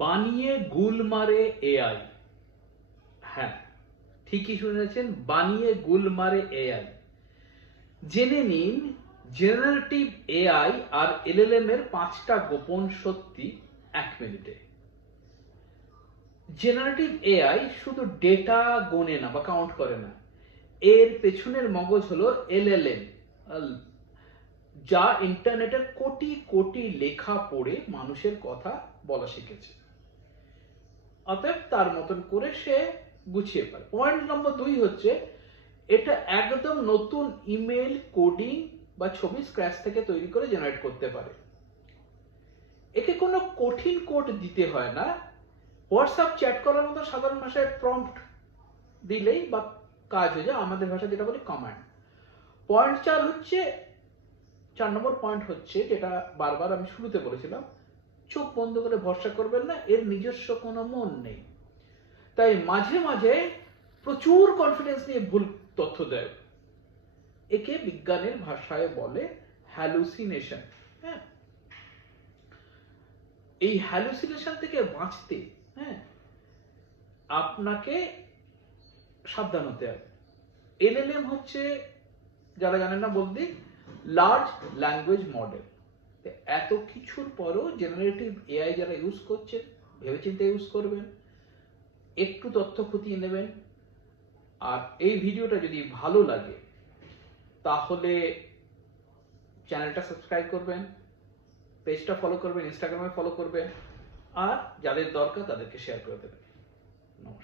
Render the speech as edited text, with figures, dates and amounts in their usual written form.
বানিয়ে গুল মারে এআই। হ্যাঁ, ঠিকই শুনেছেন, বানিয়ে গুল মারে এআই। জেনে নিন জেনারেটিভ এআই আর এলএলএম এর 5টা গোপন সত্যি 1 মিনিটে। জেনারেটিভ এআই শুধু ডেটা গোনে না বা কাউন্ট করে না, এর পেছনের মগজ হলো এলএলএম, যা ইন্টারনেটের কোটি কোটি লেখা পড়ে মানুষের কথা বলা শিখেছে। অতএব তার মতন করে সে গুছিয়ে পারে। পয়েন্ট নম্বর 2 হচ্ছে, এটা একদম নতুন ইমেল, কোডিং বা ছবি স্ক্র্যাচ থেকে তৈরি করে জেনারেট করতে পারে। একে কোনো কঠিন কোড দিতে হয় না, হোয়াটসঅ্যাপ চ্যাট করার মতো সাধারণ ভাষায় প্রম্পট দিলেই বা কাজ হয়ে যায়, আমাদের ভাষা যেটা বলি কমান্ড। পয়েন্ট 4 নম্বর পয়েন্ট হচ্ছে, যেটা বারবার আমি শুরুতে বলেছিলাম, চোখ বন্ধ করে ভরসা করবেন না, এর নিজস্ব কোনো মন নেই। তাই মাঝে মাঝে প্রচুর কনফিডেন্স নিয়ে ভুল তথ্য দেয়। একে বিজ্ঞানের ভাষায় বলে হ্যালুসিনেশন। হ্যাঁ, এই হ্যালুসিনেশন থেকে বাঁচতে আপনাকে সাবধান হতে হবে। এলএলএম হচ্ছে, যারা জানেন না বলতে, লার্জ ল্যাঙ্গুয়েজ মডেল। এত কিছুর পরও জেনারেটিভ এআই যারা ইউজ করছেন, ভেবেচিন্তে ইউজ করবেন, একটু তথ্য খতিয়ে নেবেন। আর এই ভিডিওটা যদি ভালো লাগে তাহলে চ্যানেলটা সাবস্ক্রাইব করবেন, পেজটা ফলো করবেন, ইনস্টাগ্রামে ফলো করবেন, আর যাদের দরকার তাদেরকে শেয়ার করে দেবেন। নমস্কার।